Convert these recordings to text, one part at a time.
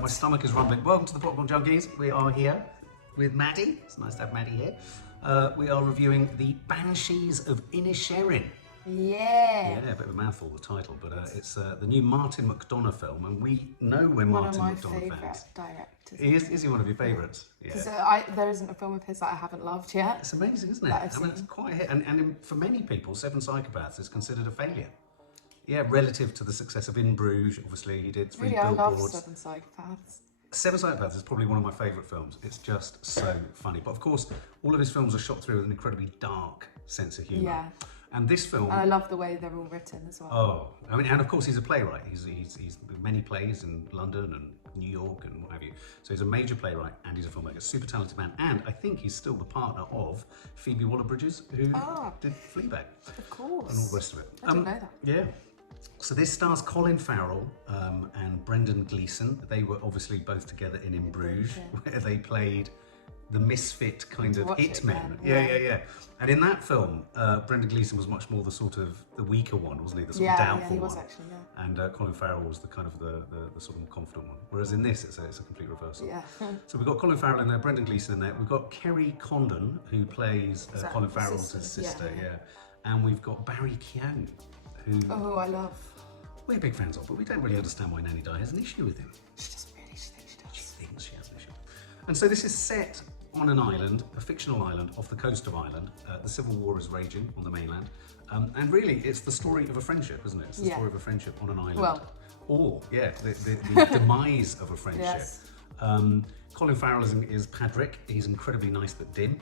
My stomach is rumbling. Welcome to the Popcorn Junkies. We are here with Maddie. It's nice to have Maddie here. We are reviewing the Banshees of Inisherin. Yeah, a bit of a mouthful, the title, but it's the new Martin McDonagh film, and we know we're Martin McDonagh fans. One of my favourite directors. Is he one of your favourites? Because there isn't a film of his that I haven't loved yet. It's amazing, isn't it? I mean, it's quite a hit, and for many people, Seven Psychopaths is considered a failure. Yeah, relative to the success of In Bruges, obviously he did Three Billboards. I love Seven Psychopaths. Seven Psychopaths is probably one of my favourite films. It's just so funny. But of course, all of his films are shot through with an incredibly dark sense of humour. Yeah. And this film... And I love the way they're all written as well. Oh, I mean, and of course he's a playwright. He's many plays in London and New York and what have you. So he's a major playwright and he's a filmmaker, super talented man. And I think he's still the partner of Phoebe Waller-Bridges, who did Fleabag. Of course. And all the rest of it. I didn't know that. Yeah. So this stars Colin Farrell and Brendan Gleeson. They were obviously both together in Bruges, where they played the misfit kind of hitmen. Yeah. And in that film, Brendan Gleeson was much more the sort of the weaker one, wasn't he? The sort of doubtful one. Yeah, he was actually, And Colin Farrell was the kind of the sort of confident one. Whereas in this, it's a complete reversal. Yeah. So we've got Colin Farrell in there, Brendan Gleeson in there. We've got Kerry Condon, who plays Colin Farrell's sister. Yeah. And we've got Barry Keoghan, who... Oh, I love. We're big fans of, but we don't really understand why Nanny Di has an issue with him. She doesn't really, she thinks she does. She thinks she has an issue. And so this is set on an island, a fictional island off the coast of Ireland. The Civil War is raging on the mainland. And really, it's the story of a friendship, isn't it? It's the story of a friendship on an island. Well. Or, the demise of a friendship. Yes. Colin Farrell is Patrick. He's incredibly nice but dim.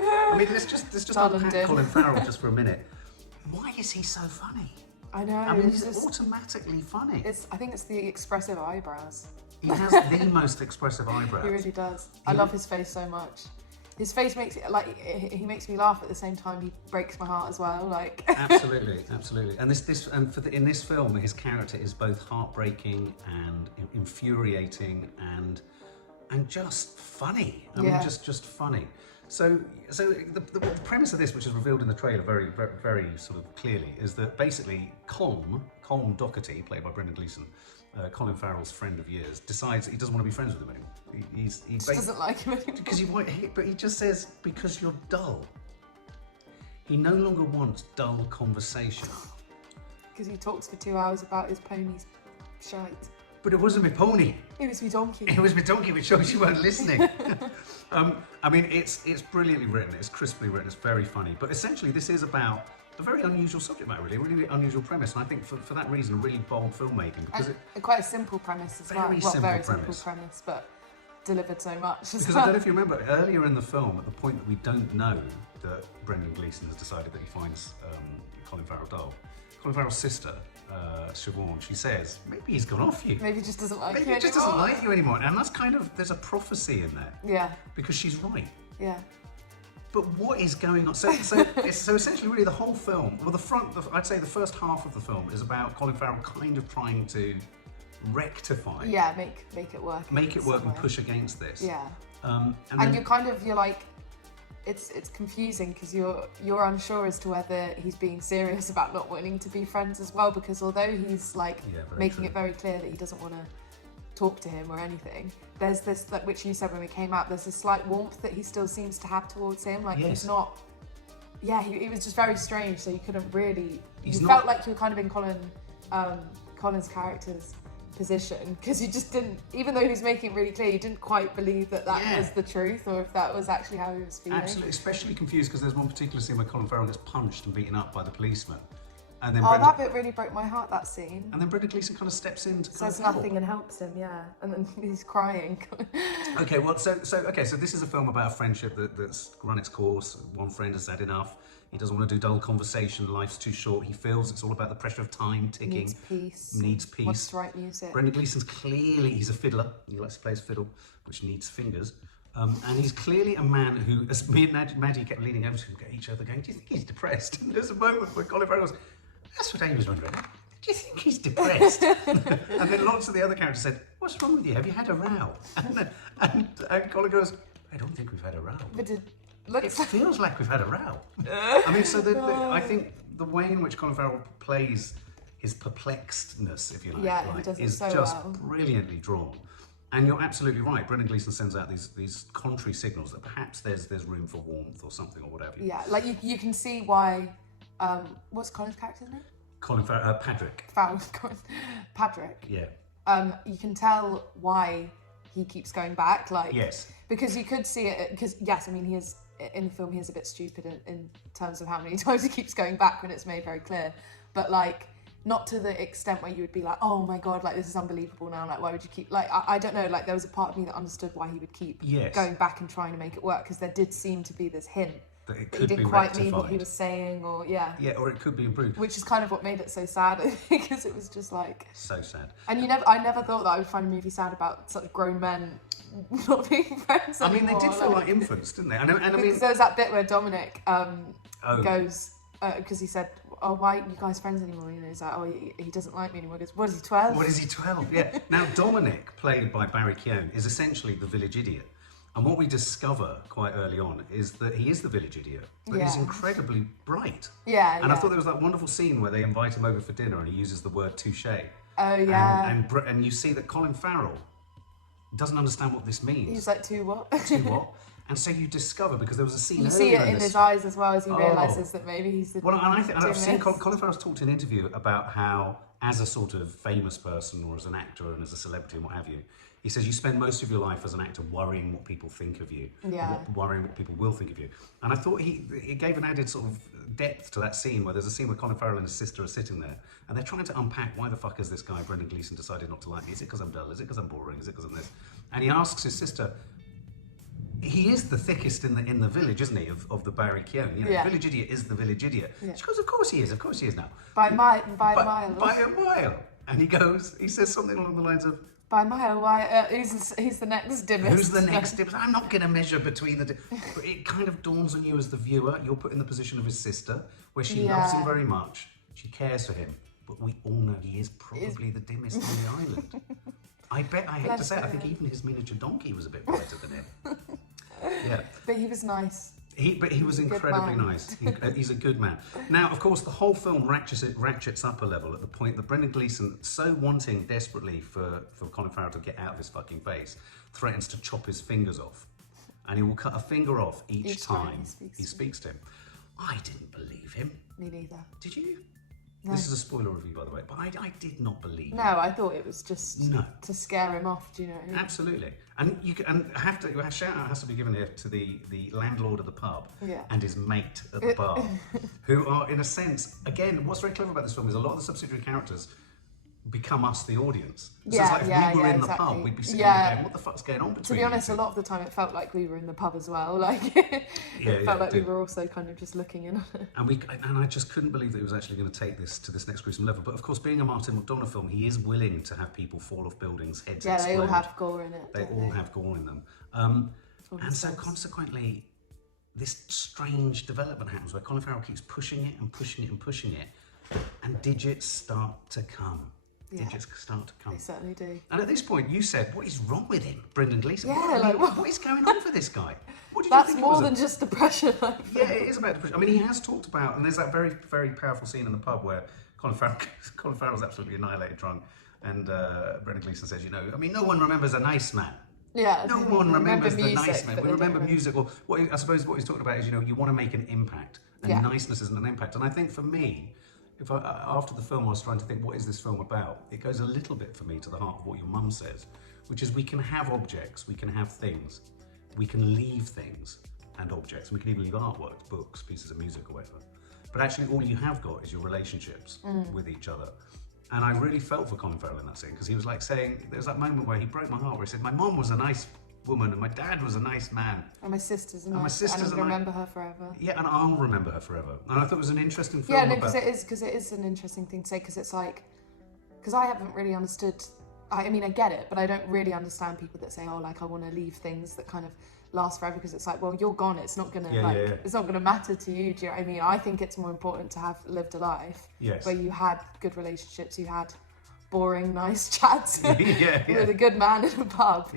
I mean, let's just unpack Colin Farrell just for a minute. Why is he so funny? I know. I mean, he's automatically funny. I think it's the expressive eyebrows. He has the most expressive eyebrows. He really does. I love his face so much. His face makes it he makes me laugh at the same time. He breaks my heart as well. Like absolutely. And in this film, his character is both heartbreaking and infuriating and just funny. I mean, just funny. So the premise of this, which is revealed in the trailer very, very, very sort of clearly, is that basically Colm Doherty, played by Brendan Gleeson, Colin Farrell's friend of years, decides that he doesn't want to be friends with him anymore. He doesn't like him anymore. But he just says, because you're dull. He no longer wants dull conversation. Because he talks for 2 hours about his pony's shite. But it wasn't my pony. It was my donkey. It was my donkey, which shows you weren't listening. I mean, it's brilliantly written, it's crisply written, it's very funny. But essentially, this is about a very unusual subject matter, really, a really unusual premise. And I think for that reason, a really bold filmmaking. Because quite a simple premise as well. Very simple premise, but delivered so much. Because I don't know if you remember, earlier in the film, at the point that we don't know that Brendan Gleeson has decided that he finds Colin Farrell dull, Colin Farrell's sister, Siobhan, she says, maybe he's gone off you. Maybe he just doesn't like you anymore. Maybe he just doesn't like you anymore. And that's kind of, there's a prophecy in there. Yeah. Because she's right. Yeah. But what is going on? So essentially, really, the whole film, well, I'd say the first half of the film is about Colin Farrell kind of trying to rectify. Yeah, make it work. Make it work and push against this. Yeah. And you're like, it's confusing because you're unsure as to whether he's being serious about not wanting to be friends as well, because although he's like making it very clear that he doesn't want to talk to him or anything, there's this, which you said when we came out, there's a slight warmth that he still seems to have towards him. Like he's not. Yeah, he was just very strange. So you couldn't really. Felt like you were kind of in Colin's character's position, because you just didn't, even though he was making it really clear, you didn't quite believe that was the truth, or if that was actually how he was feeling. Absolutely, especially confused because there's one particular scene where Colin Farrell gets punched and beaten up by the policeman. And then that bit really broke my heart, that scene. And then Brendan Gleeson kind of steps in to says nothing and helps him, and then he's crying. Okay, well, so this is a film about a friendship that's run its course. One friend has had enough. He doesn't want to do dull conversation. Life's too short. He feels it's all about the pressure of time ticking. Needs peace. Wants to write music. Brendan Gleeson's clearly, he's a fiddler. He likes to play his fiddle, which needs fingers. And he's clearly a man who, as me and Maddie kept leaning over to each other going, do you think he's depressed? And there's a moment where Colin Farrell goes, that's what I was wondering. Do you think he's depressed? And then lots of the other characters said, what's wrong with you? Have you had a row? And Colin goes, I don't think we've had a row. But it feels like we've had a row. I mean, so I think the way in which Colin Farrell plays his perplexedness, if you like, Yeah, he does it is so just well. brilliantly drawn. And you're absolutely right. Brendan Gleeson sends out these contrary signals that perhaps there's room for warmth or something or whatever. Yeah, like you can see why. What's Colin's character's name? Colin Farrell, Patrick. Patrick. Yeah. You can tell why he keeps going back. Like, yes. Because you could see it. Because yes, I mean, he is in the film. He is a bit stupid in terms of how many times he keeps going back when it's made very clear. But like, not to the extent where you would be like, oh my god, like this is unbelievable now. Like, why would you keep? Like, I don't know. Like, there was a part of me that understood why he would keep going back and trying to make it work, because there did seem to be this hint that it could he didn't be quite rectified. mean what he was saying, or yeah, or it could be improved. Which is kind of what made it so sad, I think, because it was just like so sad. And I never thought that I would find a movie sad about such grown men not being friends anymore. I mean, they did feel like infants, didn't they? And I mean, there's that bit where Dominic goes because he said, "Oh, why aren't you guys friends anymore?" You know, he's like, "Oh, he doesn't like me anymore." He goes, "What is he, 12?" What is he, 12? Yeah. Now, Dominic, played by Barry Keoghan, is essentially the village idiot. And what we discover quite early on is that he is the village idiot, but he's incredibly bright. Yeah. And I thought there was that wonderful scene where they invite him over for dinner and he uses the word touche. Oh, yeah. And you see that Colin Farrell doesn't understand what this means. He's like, "To what?" To what? And so you discover, because there was a scene you see it in his eyes as well, as he realises that maybe he's the Well, and I've seen Colin Farrell's talked in an interview about how, as a sort of famous person or as an actor and as a celebrity and what have you, he says you spend most of your life as an actor worrying what people think of you, worrying what people will think of you. And I thought it gave an added sort of depth to that scene, where there's a scene where Colin Farrell and his sister are sitting there and they're trying to unpack, why the fuck has this guy, Brendan Gleeson, decided not to like me? Is it because I'm dull? Is it because I'm boring? Is it because I'm this? And he asks his sister, he is the thickest in the village, isn't he, of the Barry Keoghan? You know, the village idiot is the village idiot. Yeah. She goes, of course he is now. By a mile. By a mile. And he says something along the lines of, by a mile, why? He's the next dimmest. Who's the next dimmest? I'm not going to measure between the... But it kind of dawns on you as the viewer. You're put in the position of his sister, where she loves him very much. She cares for him. But we all know he is probably the dimmest on the island. I hate to say it, I think even his miniature donkey was a bit brighter than him. Yeah. But he was nice. He was incredibly nice. He's a good man. Now, of course, the whole film ratchets up a level at the point that Brendan Gleeson, so wanting desperately for Colin Farrell to get out of his fucking face, threatens to chop his fingers off. And he will cut a finger off each time he speaks to him. I didn't believe him. Me neither. Did you? No. This is a spoiler review, by the way, but I did not believe No, I thought it was just to scare him off, do you know what I mean? Absolutely. And a shout out has to be given here to the landlord of the pub and his mate at the bar, who are, in a sense, again, what's very clever about this film is a lot of the subsidiary characters become us, the audience. So it's like if we were in the pub, we'd be sitting there going, what the fuck's going on between To be honest, a lot of the time it felt like we were in the pub as well. Like it felt like we were also kind of just looking in on it. And I just couldn't believe that he was actually going to take this to this next gruesome level. But of course, being a Martin McDonagh film, he is willing to have people fall off buildings, heads explode. They all have gore in it. They all have gore in them. And so consequently, this strange development happens where Colin Farrell keeps pushing it and pushing it and pushing it, and digits start to come. Digits start to come. They certainly do. And at this point, you said, "What is wrong with him, Brendan Gleeson? Yeah, what is going on for this guy? What did That's you think more than just depression. Yeah, it is about depression. I mean, he has talked about, and there's that very, very powerful scene in the pub where Colin Farrell's absolutely annihilated drunk, and Brendan Gleeson says, I mean, no one remembers a nice man. Yeah. No one remembers the music, nice man. We remember music. Or I suppose what he's talking about is, you want to make an impact, and niceness isn't an impact. And I think for me, after the film, I was trying to think, what is this film about? It goes a little bit for me to the heart of what your mum says, which is we can have objects, we can have things, we can leave things and objects. We can even leave artwork, books, pieces of music or whatever. But actually all you have got is your relationships with each other. And I really felt for Colin Farrell in that scene, because he was like saying, there was that moment where he broke my heart, where he said, my mum was a nice woman and my dad was a nice man. And my sister's a nice, and I'll remember her forever. Yeah, and I'll remember her forever. And I thought it was an interesting film. Yeah, no, because it is an interesting thing to say, because it's like, because I haven't really understood, I mean, I get it, but I don't really understand people that say, oh, like, I want to leave things that kind of last forever, because it's like, well, you're gone, it's not gonna it's not gonna matter to you, do you know what I mean? I think it's more important to have lived a life where you had good relationships, you had boring, nice chats with a good man in a pub.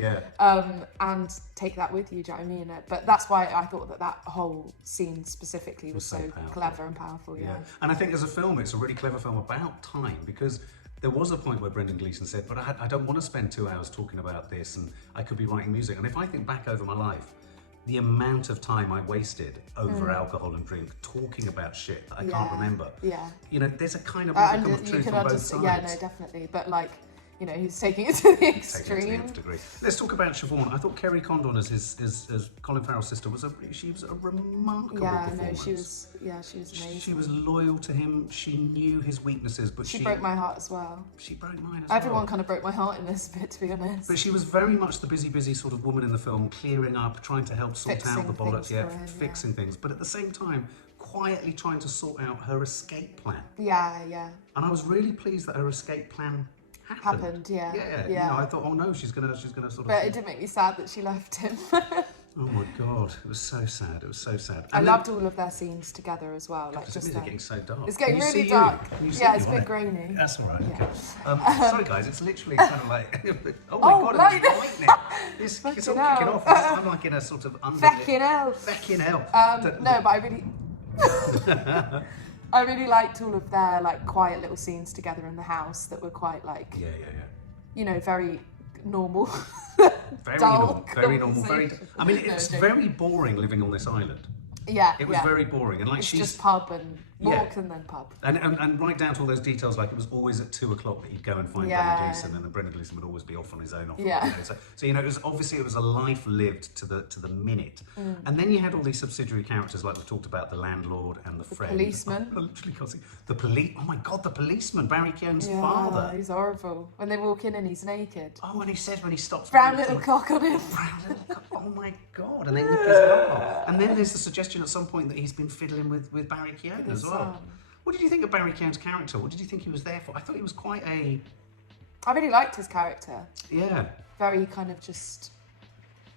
And take that with you, do you know what I mean? But that's why I thought that whole scene specifically was so clever and powerful, And I think as a film, it's a really clever film about time, because there was a point where Brendan Gleeson said, but I don't want to spend 2 hours talking about this, and I could be writing music. And if I think back over my life, the amount of time I wasted over alcohol and drink talking about shit that I can't remember. You know, there's a kind of modicum of truth on both sides. Yeah, no, definitely. But like, you know, he's taking it to the extreme. Let's talk about Siobhan. I thought Kerry Condon as Colin Farrell's sister was a remarkable performance. She was amazing. She was loyal to him. She knew his weaknesses, but she broke my heart as well. She broke mine as well. Everyone kind of broke my heart in this bit, to be honest. But she was very much the busy sort of woman in the film, clearing up, trying to help sort out the bollocks, fixing things. But at the same time, quietly trying to sort out her escape plan. Yeah. And I was really pleased that her escape plan happened. You know, I thought, oh no, she's gonna sort of. But it did make me sad that she left him. Oh my god, it was so sad. It was so sad. I loved all of their scenes together as well. Like, just getting so dark. It's getting really dark. Yeah, it's a bit grainy. That's all right. Okay. Sorry guys, it's literally kind of like. Oh my god, it's lightning. It's all kicking off. I'm like in a sort of Feckin' hell. Feckin' hell. No, but I really. I really liked all of their like quiet little scenes together in the house that were quite like, you know, very normal. Very normal. I mean, it's very boring living on this island. Yeah, it was very boring, and like it's just pub and walk and then pub. And right down to all those details, like it was always at 2 o'clock that you'd go and find Brendan Gleeson, and then Brendan Gleeson would always be off on his own. So you know, it was obviously a life lived to the minute. And then you had all these subsidiary characters, like we talked about, the landlord and the friend. Policeman. I literally can't see the police. Oh my god, the policeman, Barry Keoghan's father. He's horrible. When they walk in and he's naked. Oh, and he says when he stops. Brown little cock on him. Brown little cock. Oh my god! And then and then there's the suggestion at some point that he's been fiddling with Barry Keoghan as well. What did you think of Barry Keoghan's character? What did you think he was there for? I thought he was quite a... I really liked his character. Yeah. Very kind of just...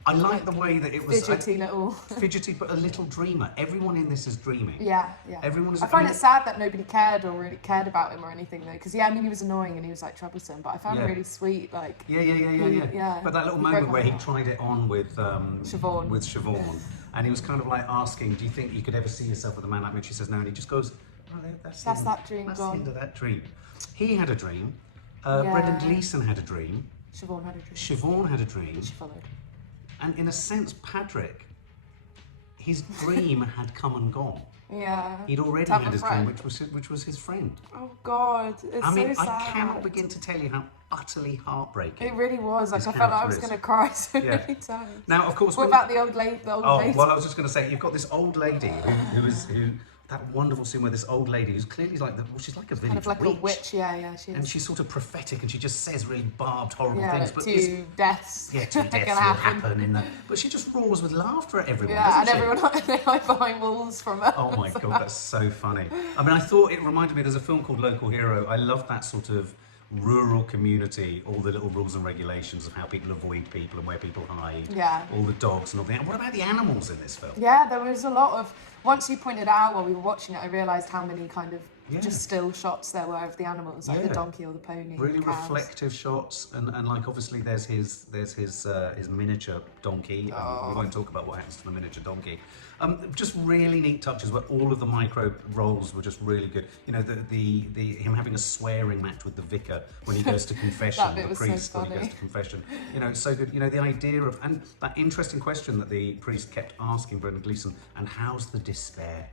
I like the way that it was... Fidgety, but a little dreamer. Everyone in this is dreaming. Yeah. Everyone is... I find it sad that nobody cared or really cared about him or anything though. Because I mean, he was annoying and he was like troublesome, but I found him really sweet. Like... Yeah. But that little moment where he tried it on with... Siobhan. And he was kind of like asking, do you think you could ever see yourself with a man like me? She says no, and he just goes, oh, that's that dream that's gone. the end of that dream. He had a dream. Brendan Gleeson had a dream. Siobhan had a dream. Siobhan had a dream. She followed. And in a sense, Patrick, his dream had come and gone. Yeah. He'd already had his dream, which was his friend. Oh God, it's so sad. I cannot begin to tell you how utterly heartbreaking. It really was. Like, I felt like I was going to cry so many times. Now, of course. What about the old lady? Well, I was just going to say, you've got this old lady who that wonderful scene where this old lady who's clearly like she's like a village kind of like witch. a witch, yeah, she is. And she's sort of prophetic, and she just says really barbed, horrible things. Like two deaths. Yeah, 2 deaths will happen in that. But she just roars with laughter at everyone. Yeah, and everyone they hide behind walls from her. Oh my god, that's so funny. I mean, I thought it reminded me. There's a film called Local Hero. I love that sort of rural community, all the little rules and regulations of how people avoid people and where people hide. Yeah. All the dogs and all that. What about the animals in this film? Yeah, there was a lot of. Once you pointed out while we were watching it, I realised how many kind of just still shots there were of the animals, like the donkey or the pony. Really reflective shots, and like obviously there's his miniature donkey. We won't talk about what happens to the miniature donkey. Just really neat touches where all of the micro roles were just really good. You know, him having a swearing match with the vicar when he goes to confession, the priest when he goes to confession. You know, it's so good. You know, the idea of, and that interesting question that the priest kept asking Brendan Gleeson, and how's the despair?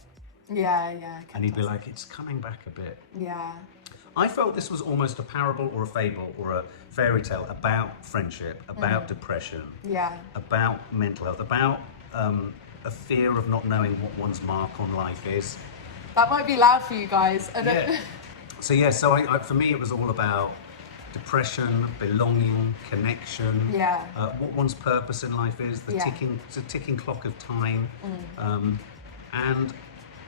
Yeah. And he'd be like, it's coming back a bit. Yeah. I felt this was almost a parable or a fable or a fairy tale about friendship, about depression, about mental health, about a fear of not knowing what one's mark on life is. That might be loud for you guys. So for me it was all about depression, belonging, connection, what one's purpose in life is, the ticking clock of time,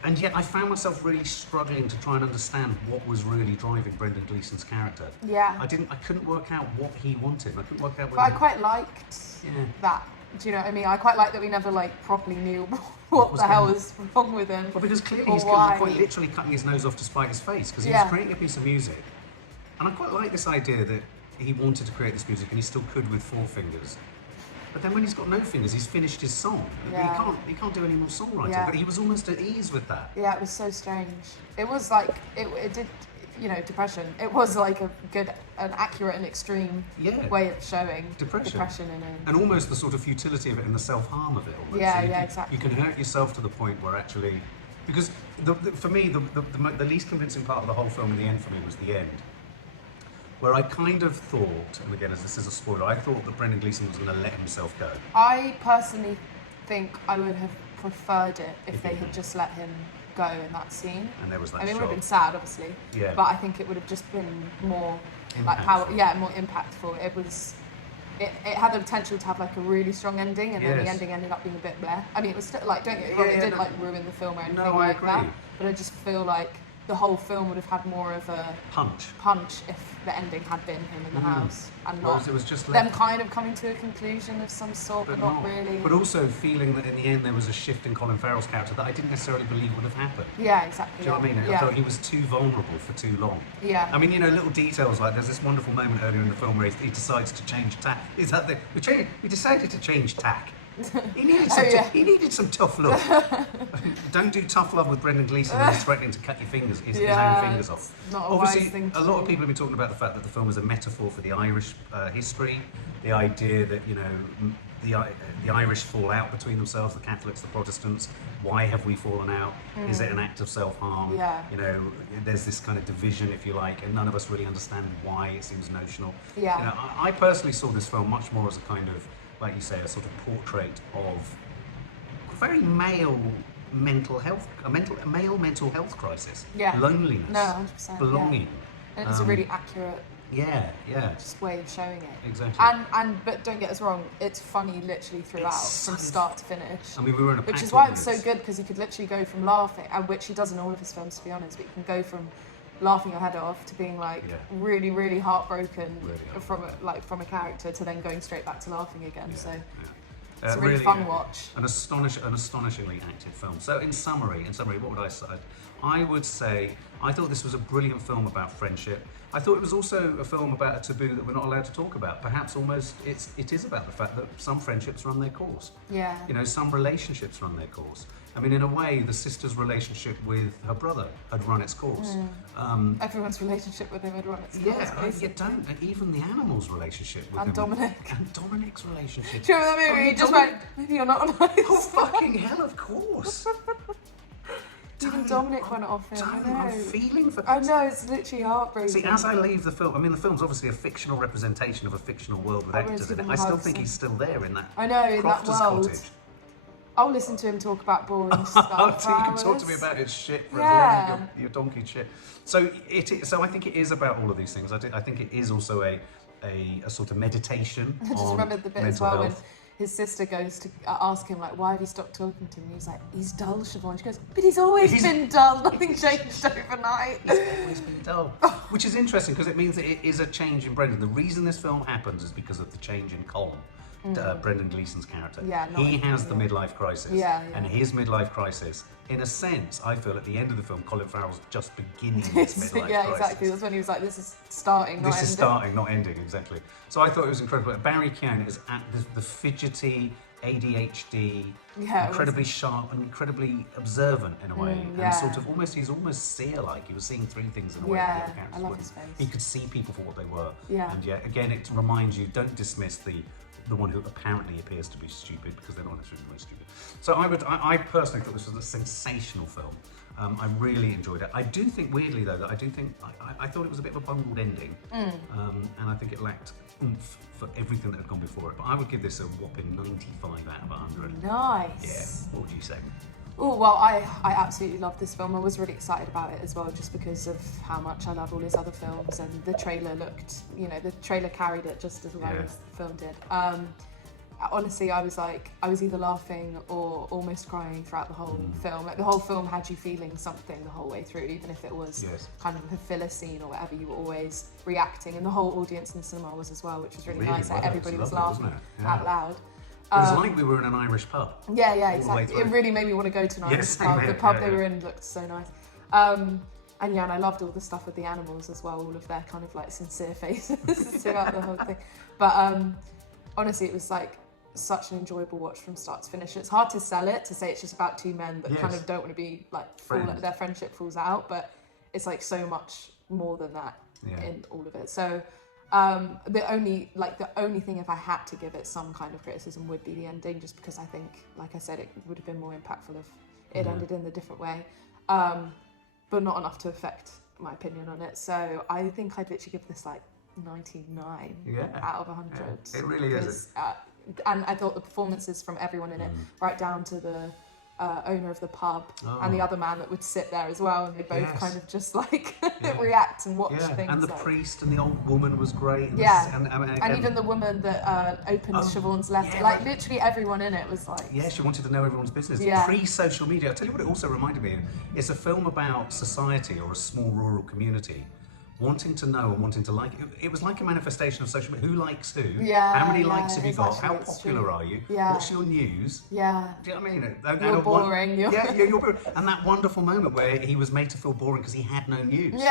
and yet I found myself really struggling to try and understand what was really driving Brendan Gleeson's character. Yeah. I couldn't work out what he wanted. I couldn't work out what I quite liked that. Do you know what I mean? I quite like that we never properly knew what the hell was wrong with him. Well, because clearly he's quite literally cutting his nose off to spite his face, because he was creating a piece of music. And I quite like this idea that he wanted to create this music and he still could with 4 fingers. But then when he's got no fingers, he's finished his song. Yeah. He can't do any more songwriting. Yeah. But he was almost at ease with that. Yeah, it was so strange. It was like it did, depression. It was like an accurate and extreme way of showing depression in it. And almost the sort of futility of it and the self-harm of it. Almost. Yeah, so exactly. You can hurt yourself to the point where actually, because for me, the least convincing part of the whole film in the end for me was the end. Where I kind of thought, and again, as this is a spoiler, I thought that Brendan Gleeson was going to let himself go. I personally think I would have preferred it if they had just let him go in that scene. And there was that it shot. would have been sad, obviously. Yeah. But I think it would have just been more more impactful. It had the potential to have like a really strong ending, and then the ending ended up being a bit bleh. I mean, it was still like, don't get me wrong, it didn't like ruin the film or anything like that. But I just feel like the whole film would have had more of a punch if the ending had been him in the house and not it was just them kind of coming to a conclusion of some sort, but not really. But also feeling that in the end there was a shift in Colin Farrell's character that I didn't necessarily believe would have happened. Yeah, exactly. Do you know what I mean? Yeah. I thought he was too vulnerable for too long. Yeah. I mean, little details like there's this wonderful moment earlier in the film where he decides to change tack. Is that we decided to change tack. He needed some tough love. Don't do tough love with Brendan Gleeson when he's threatening to cut your fingers, his own fingers off. Not Obviously, a wise thing to a lot of people have been talking about the fact that the film is a metaphor for the Irish history, the idea that the Irish fall out between themselves, the Catholics, the Protestants. Why have we fallen out? Is it an act of self-harm? Yeah. There's this kind of division, if you like, and none of us really understand why. It seems notional. Yeah. I personally saw this film much more as a kind of, like you say, a sort of portrait of a very male mental health crisis. Yeah. Loneliness. No, 100%. Belonging. Yeah. And it's a really accurate just way of showing it. Exactly. But don't get us wrong, it's funny literally throughout, from start to finish. I mean, we were in a which is why it's so good, because you could literally go from laughing, and which he does in all of his films, to be honest, but you can go from laughing your head off to being like really, really heartbroken from a character to then going straight back to laughing again. So it's a really fun watch. An astonishingly acted film. So in summary, what would I say? I would say I thought this was a brilliant film about friendship. I thought it was also a film about a taboo that we're not allowed to talk about. Perhaps almost it is about the fact that some friendships run their course. Yeah. Some relationships run their course. I mean, in a way, the sister's relationship with her brother had run its course. Everyone's relationship with him had run its course. And even the animal's relationship with him. And Dominic's relationship. Do you remember that movie? He just went, maybe you're not nice. Oh, fucking hell, of course. Even Dominic went off him. I'm feeling for. I know, it's literally heartbreaking. See, as I leave the film, I mean, the film's obviously a fictional representation of a fictional world with actors in it. I still think he's still there in that. I know, in that world. Cottage. I'll listen to him talk about boring stuff. So you can talk to me about his shit for as long as your donkey shit. So I think it is about all of these things. I think it is also a sort of meditation. I just remembered the bit as well when his sister goes to ask him, like, why have you stopped talking to him? And he's like, he's dull, Siobhan. She goes, but he's always been dull. Nothing changed overnight. He's always been dull. Which is interesting because it means that it is a change in Brendan. The reason this film happens is because of the change in Colin. Brendan Gleeson's character. He has the midlife crisis. And his midlife crisis, in a sense, I feel at the end of the film, Colin Farrell's just beginning his midlife crisis. Yeah, exactly. That's when he was like, this is starting, not ending. This is starting, not ending, exactly. So I thought it was incredible. Barry Keoghan is at the fidgety, ADHD, incredibly sharp and incredibly observant in a way. And sort of he's almost seer-like. He was seeing through things in a way that the other characters I love his face. He could see people for what they were. And again, it reminds you, don't dismiss the one who apparently appears to be stupid, because they're not necessarily very stupid. So I personally thought this was a sensational film. I really enjoyed it. I do think, weirdly though, that I thought it was a bit of a bungled ending, and I think it lacked oomph for everything that had gone before it. But I would give this a whopping 95 out of 100. Nice. Yeah. What would you say? Oh, well, I absolutely loved this film. I was really excited about it as well, just because of how much I love all his other films, and the trailer the trailer carried it just as well as the film did. Honestly, I was either laughing or almost crying throughout the whole film. Like, the whole film had you feeling something the whole way through, even if it was kind of a filler scene or whatever, you were always reacting, and the whole audience in the cinema was as well, which was really nice. Like, everybody was laughing out loud. It was like we were in an Irish pub. Yeah, exactly. It really made me want to go to an Irish pub. The pub they were in looked so nice. And I loved all the stuff with the animals as well, all of their kind of like sincere faces throughout the whole thing. But honestly, it was like such an enjoyable watch from start to finish. It's hard to sell it, to say it's just about two men that kind of don't want to be like, their friendship falls out, but it's like so much more than that in all of it. So the only thing, if I had to give it some kind of criticism, would be the ending, just because I think, like I said, it would have been more impactful if it ended in a different way. But not enough to affect my opinion on it. So I think I'd literally give this like 99 out of 100. Yeah, it really is. And I thought the performances from everyone in it, right down to the owner of the pub and the other man that would sit there as well, and they both kind of just like react and watch things. And the priest and the old woman was great. And even the woman that opened Siobhan's letter, like literally everyone in it was like... Yeah, she wanted to know everyone's business. Pre-social media. I'll tell you what it also reminded me of. It's a film about society or a small rural community wanting to know and wanting to like. It was like a manifestation of social media. Who likes who? How many likes have you got? How popular are you? What's your news? Do you know what I mean? You're boring. You're boring. And that wonderful moment where he was made to feel boring because he had no news.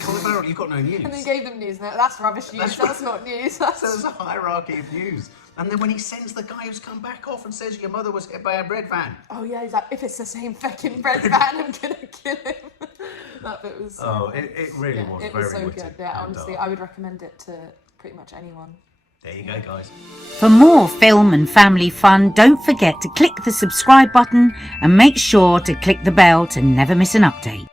Colin Farrell, you've got no news. And they gave them news. No, that's rubbish news. That's not news. So there's a hierarchy of news. And then when he sends the guy who's come back off and says, your mother was hit by a bread van. Oh yeah, he's like, if it's the same fucking bread van, I'm gonna kill him. That bit was it really was it very was so witty. good. Yeah, honestly, I would recommend it to pretty much anyone. There you go, guys. For more film and family fun, don't forget to click the subscribe button and make sure to click the bell to never miss an update.